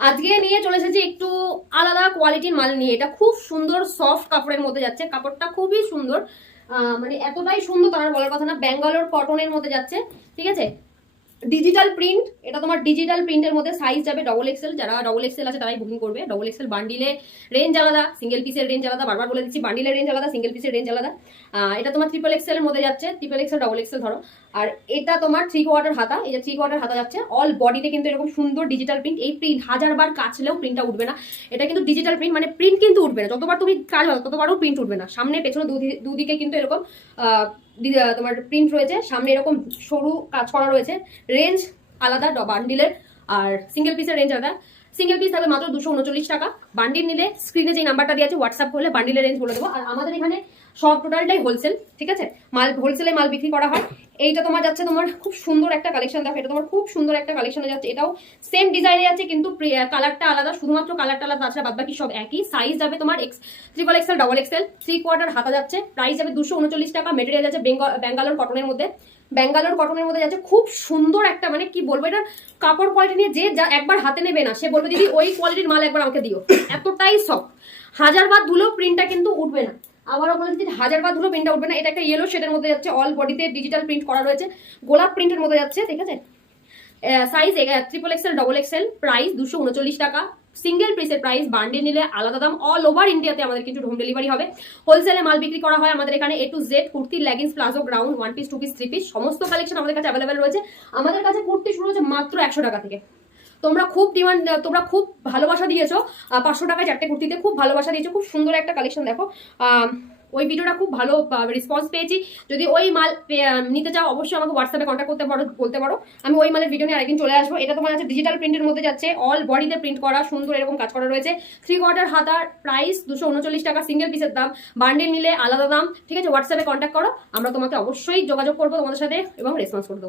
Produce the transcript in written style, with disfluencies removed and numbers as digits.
আজকে নিয়ে চলে এসেছি একটু আলাদা কোয়ালিটির মাল নিয়ে। এটা খুব সুন্দর সফট কাপড়ের মধ্যে যাচ্ছে, কাপড়টা খুবই সুন্দর, মানে এতটাই সুন্দর তার বলার কথা না। ব্যাঙ্গালোর কটনের মধ্যে যাচ্ছে, ঠিক আছে। ডিজিটাল প্রিন্ট, এটা তোমার ডিজিটাল প্রিন্টের মধ্যে সাইজ যাবে ডবল এক্সেল। যারা ডবল এক্সেল আছে তারাই বুকিং করবে। ডবল এক্সেল বান্ডিলে রেঞ্জ আলাদা, সিঙ্গেল পিসের রেঞ্জ আলাদা। বারবার বলে দিচ্ছি, বান্ডিলের রেঞ্জ আলাদা, সিঙ্গেল পিসের রেঞ্জ আলাদা। এটা তোমার ট্রিপল এক্সেল এর মধ্যে যাচ্ছে, ট্রিপল এক্সেল ডবল এক্সেল ধরো। আর এটা তোমার 3/4 হাতা, এই যে 3/4 হাতা যাচ্ছে। অল বডিতে কিন্তু এরকম সুন্দর ডিজিটাল প্রিন্ট। এই প্রিন্ট হাজারবার কাচলেও প্রিন্টটা উঠবে না। এটা কিন্তু ডিজিটাল প্রিন্ট, মানে প্রিন্ট কিন্তু উঠবে না। যতবার তুমি কাজ হবে ততবারও প্রিন্ট উঠবে না। সামনে পেছনে দুদিকে কিন্তু এরকম তোমার প্রিন্ট রয়েছে। সামনে এরকম সরু কাজ করা রয়েছে। রেঞ্জ আলাদা বান্ডিলের, আর সিঙ্গেল পিসের রেঞ্জ আলাদা। সিঙ্গেল পিস থাকবে মাত্র 239 টাকা। বান্ডিল নিলে স্ক্রিনে যে নাম্বারটা দিয়ে আছে হোয়াটসঅ্যাপ করলে বান্ডিলের রেঞ্জ বলে দেবো। আর আমাদের এখানে সব টোটালটাই হোলসেল, ঠিক আছে। মাল হোলসেলে মাল বিক্রি করা হয়। এইটা তোমার যাচ্ছে তোমার খুব সুন্দর একটা কালেকশন, দেখো এটা তোমার খুব সুন্দর একটা কালেকশনে যাচ্ছে। এটাও সেম ডিজাইনে যাচ্ছে কিন্তু কালারটা আলাদা, শুধুমাত্র কালারটা আলাদা, তাছাড়া বাদ বাকি সব একই। সাইজ যাবে তোমার ট্রিপল এক্সেল ডবল এক্সেল, 3/4 হাতা যাচ্ছে। প্রাইস যাবে 239 টাকা। মেটেরিয়াল যাচ্ছে ব্যাঙ্গালোর কটনের মধ্যে। ব্যাঙ্গালোর কটনের মধ্যে যাচ্ছে খুব সুন্দর একটা, মানে কি বলবো, এটা কাপড় কোয়ালিটি নিয়ে যে যা একবার হাতে নেবে না সে বলবে দিদি ওই কোয়ালিটির মাল একবার আমাকে দিও। এতটাই সফট, হাজারবার ধুলেও প্রিন্টটা কিন্তু উঠবে না। আবারও বলে দিচ্ছি, হাজারবার ধুলেও প্রিন্টটা উঠবে না। এটা একটা ইয়েলো শেডের মধ্যে যাচ্ছে, অল বডিতে ডিজিটাল প্রিন্ট করা রয়েছে, গোলাপ প্রিন্টের মধ্যে যাচ্ছে, ঠিক আছে। Size triple XL double XL, price 239 টাকা। সিঙ্গেল পিসের প্রাইস, বান্ডিল নিলে আলাদা দাম। অল ওভার ইন্ডিয়াতে আমাদের কিন্তু হোম ডেলিভারি হবে। হোলসেলে মাল বিক্রি করা হয় আমাদের এখানে। A to Z kurti, leggings, palazzo, ground, 1 piece 2 piece 3 piece সমস্ত কালেকশন আমাদের কাছে অ্যাভেলেবেল রয়েছে। আমাদের কাছে কুর্তি শুরু হচ্ছে মাত্র 100 টাকা থেকে। তোমরা খুব ডিমান্ড, তোমরা খুব ভালোবাসা দিয়েছো। 500 টাকায় 4টে কুর্তিতে খুব ভালোবাসা দিয়েছো। খুব সুন্দর একটা কালেকশন দেখো। ওই ভিডিওটা খুব ভালো রেসপন্স পেয়েছি। যদি ওই মাল নিতে চাও অবশ্যই আমাকে হোয়াটসঅ্যাপে কন্ট্যাক্ট করতে পারো, বলতে পারো। আমি ওই মালের ভিডিও নিয়ে আরেকদিন চলে আসবো। এটা তোমার আছে ডিজিটাল প্রিন্টের মধ্যে যাচ্ছে, অল বডিতে প্রিন্ট করা, সুন্দর এরকম কাজ করা রয়েছে। 3/4 হাতার, প্রাইস 239 টাকা। সিঙ্গেল পিসের দাম, বান্ডিল নিলে আলাদা দাম, ঠিক আছে। হোয়াটসঅ্যাপে কন্ট্যাক্ট করো, আমরা তোমাকে অবশ্যই যোগাযোগ করবো তোমাদের সাথে এবং রেসপন্স করে দেবো।